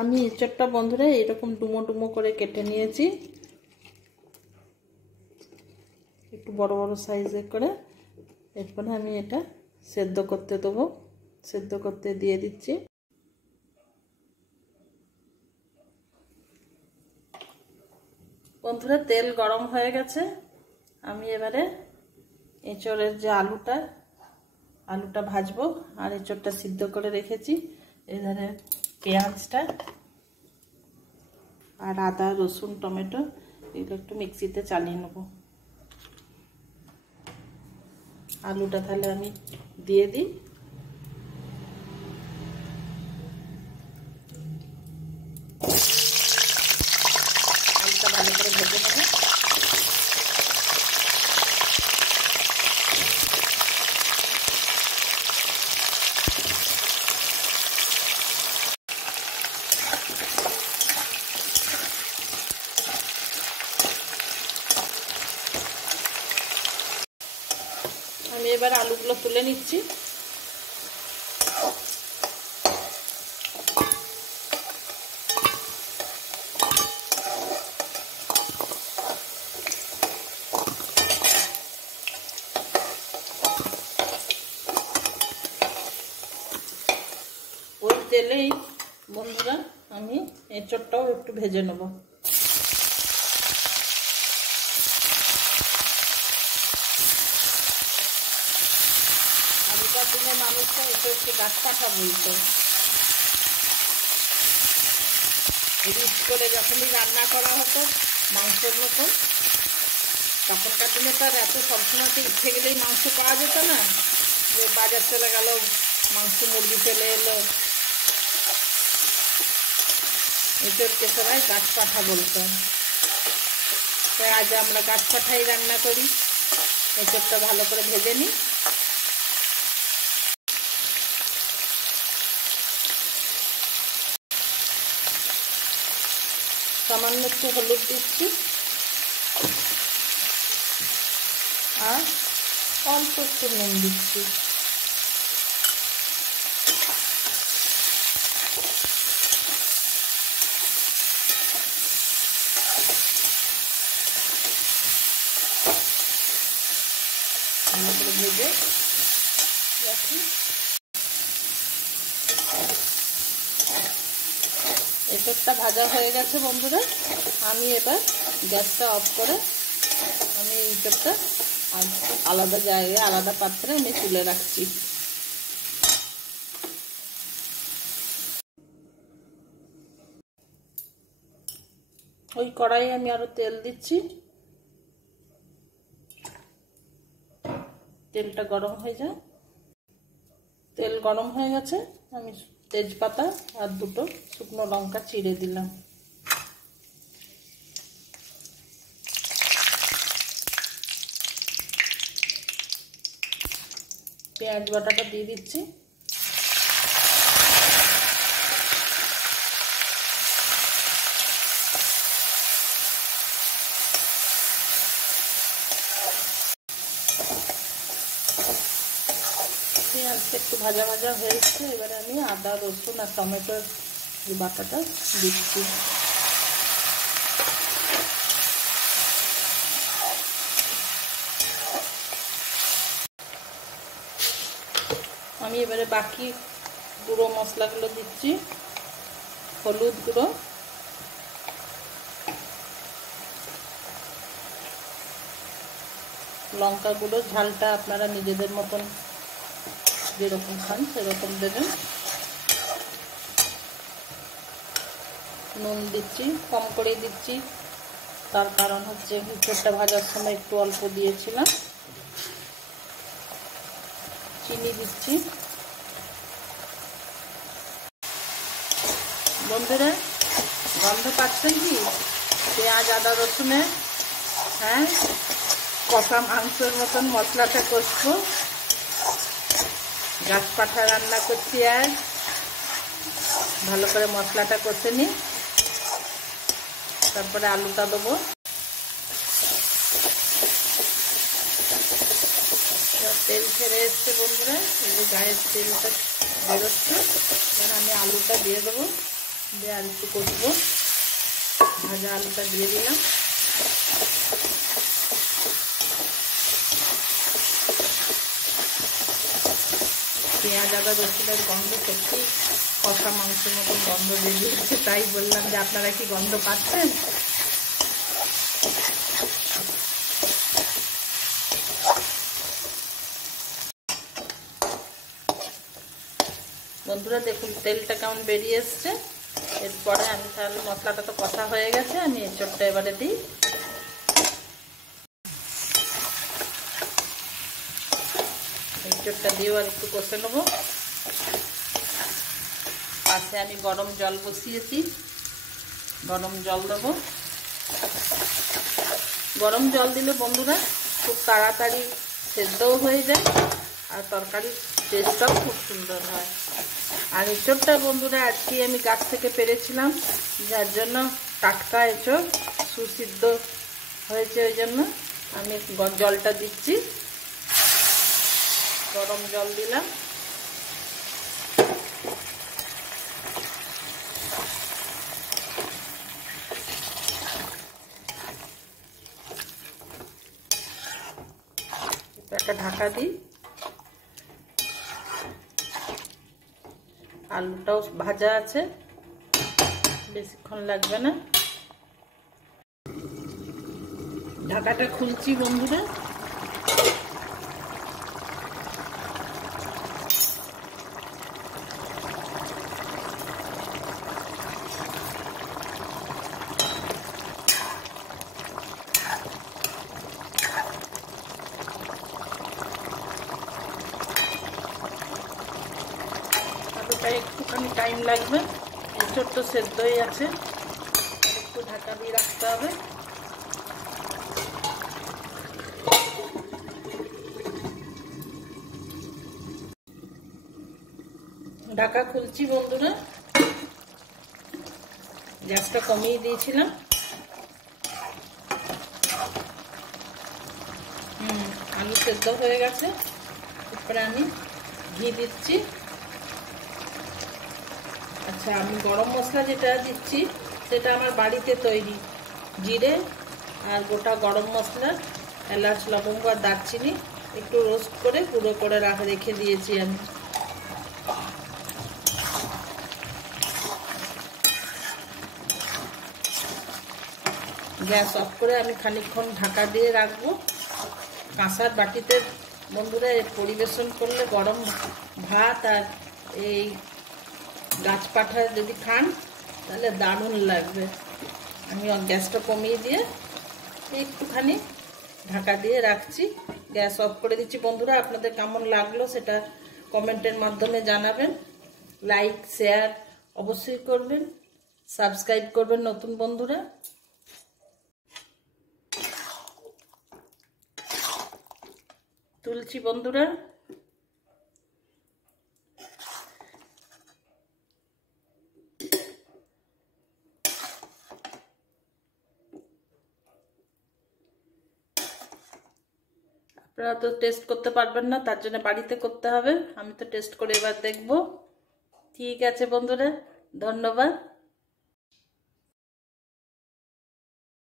আমি এঁচড়টা বন্ধুরা এরকম ডুমো ডুমো করে কেটে নিয়েছি, একটু বড় বড় সাইজের করে। এরপরে আমি এটা সেদ্ধ করতে দেবো, সেদ্ধ করতে দিয়ে দিচ্ছি। বন্ধুরা তেল গরম হয়ে গেছে, আমি এবারে এঁচড়ের যে আলুটা ভাজবো, আর এঁচড়টা সিদ্ধ করে রেখেছি। এবারে পেঁয়াজটা আর আদা রসুন টমেটো এগুলো একটু মিক্সিতে চালিয়ে নেব। আলুটা তাহলে আমি দিয়ে দিই। আলুটা ভালো করে ভেজে নেব। আমি এবার আলুগুলো তুলে নিচ্ছি। ওই তেলেই বন্ধুরা আমি এঁচড়টাও একটু ভেজে নেব। আগেকার দিনে মানুষটা এঁচড়কে গাছ পাঠা বলতো। রিচ করে যখনই রান্না করা হতো মাংসের মতো, তখনকার দিনে তো আর এত সবসময়তে ইচ্ছে গেলেই মাংস পাওয়া যেত না, যে বাজার চলে গেল মাংস মুরগি চলে এলো। এঁচড়কে সবাই গাছ পাঠা বলতো। তাই আজ আমরা গাছ পাঠাই রান্না করি। এঁচড়টা ভালো করে ভেজে নিই। সামান্য একটু হলুদ দিচ্ছি আর অল্প একটু নুন দিচ্ছি। ভালো করে ভেজে রাখি। এঁচড়টা ভাজা হয়ে গেছে বন্ধুরা, আমি এবার গ্যাসটা অফ করে আমি এঁচড়টা আলাদা জায়গায় আলাদা পাত্রে আমি তুলে রাখছি। ওই কড়াইয়ে আমি আরো তেল দিচ্ছি। তেলটা গরম হয়ে যায়। তেল গরম হয়ে গেছে, আমি তেজপাতা আর দুটো শুকনো লঙ্কা চিড়ে দিলাম। পেঁয়াজ বাটাটা দিয়ে দিচ্ছি। পেঁয়াজটা একটু ভাজা ভাজা হয়েছে, এবারে আমি আদা রসুন আর টমেটোর যে বাটাটা দিচ্ছি। আমি এবারে বাকি গুঁড়ো মশলাগুলো দিচ্ছি। হলুদ গুঁড়ো, লঙ্কা গুঁড়ো, ঝালটা আপনারা নিজেদের মতন যেরকম খান সেরকম দেবেন। নুন দিচ্ছি, কম করে দিচ্ছি, তার কারণ হচ্ছে এঁচড়টা ভাজার সময় একটু অল্প দিয়েছিলাম। চিনি দিচ্ছি। বন্ধুরা গন্ধ পাচ্ছেন কি পেঁয়াজ আদা রসুনে? হ্যাঁ, কষা মাংসের মতন মশলাটা কষবো। গাছ পাঠা রান্না করছি আর ভালো করে মশলাটা কষে নিই, তারপরে আলুটা দেবো। তেল ছেড়ে এসছে বন্ধুরা, এই যে গায়ের তেলটা বেরোচ্ছে। এবার আমি আলুটা দিয়ে দেবো। দিয়ে আর একটু কষবো। ভাজা আলুটা দিয়ে দিলাম। পেঁয়াজ আদা রসুনের গন্ধ সত্যি কষা মাংসের মতন গন্ধ বেরিয়েছে, তাই বললাম যে আপনারা কি গন্ধ পাচ্ছেন? বন্ধুরা দেখুন তেলটা কেমন বেরিয়ে এসছে। এরপরে আমি তাহলে মশলাটা তো কষা হয়ে গেছে, আমি এঁচোড়টা এবারে দিই। এঁচোড়টা দিয়েও আর একটু কষে নেবো। পাশে আমি গরম জল বসিয়েছি, গরম জল দেবো। গরম জল দিলে বন্ধুরা খুব তাড়াতাড়ি সেদ্ধও হয়ে যায় আর তরকারির টেস্টটাও খুব সুন্দর হয়। আর এঁচোড়টা বন্ধুরা আজকে আমি গাছ থেকে পেরেছিলাম, যার জন্য টাটকা এঁচোড় সুসিদ্ধ হয়েছে, ওই জন্য আমি জলটা দিচ্ছি। গরম জল দিলাম। একটা ঢাকা দিই। আলুটাও ভাজা আছে, বেশিক্ষণ লাগবে না। ঢাকাটা খুলছি বন্ধুরা। একটুখানি টাইম লাগবে, এঁচোড় তো সেদ্ধই আছে, একটু ঢাকা দিয়ে রাখতে হবে। ঢাকা খুলছি বন্ধুরা। গ্যাসটা কমিয়ে দিয়েছিলাম। আলু সেদ্ধ হয়ে গেছে। এরপরে আমি ঘি দিচ্ছি। আচ্ছা, আমি গরম মশলা যেটা দিচ্ছি সেটা আমার বাড়িতে তৈরি, জিরে আর গোটা গরম মশলা, এলাচ লবঙ্গ আর দারচিনি একটু রোস্ট করে গুঁড়ো করে রেখে দিয়েছি আমি। গ্যাস অফ করে আমি খানিকক্ষণ ঢাকা দিয়ে রাখবো। কাঁসার বাটিতে বন্ধুরা পরিবেশন করলে গরম ভাত আর এই গাছপাঠা যদি খান তাহলে দারুণ লাগবে। আমি গ্যাসটা কমিয়ে দিয়ে একটুখানি ঢাকা দিয়ে রাখছি। গ্যাস অফ করে দিচ্ছি বন্ধুরা। আপনাদের কেমন লাগলো সেটা কমেন্টের মাধ্যমে জানাবেন। লাইক শেয়ার অবশ্যই করবেন, সাবস্ক্রাইব করবেন নতুন বন্ধুরা। তুলছি বন্ধুরা। আপনারা তো টেস্ট করতে পারবেন না, তার জন্য বাড়িতে করতে হবে। আমি তো টেস্ট করে এবার দেখব। ঠিক আছে বন্ধুরা, ধন্যবাদ।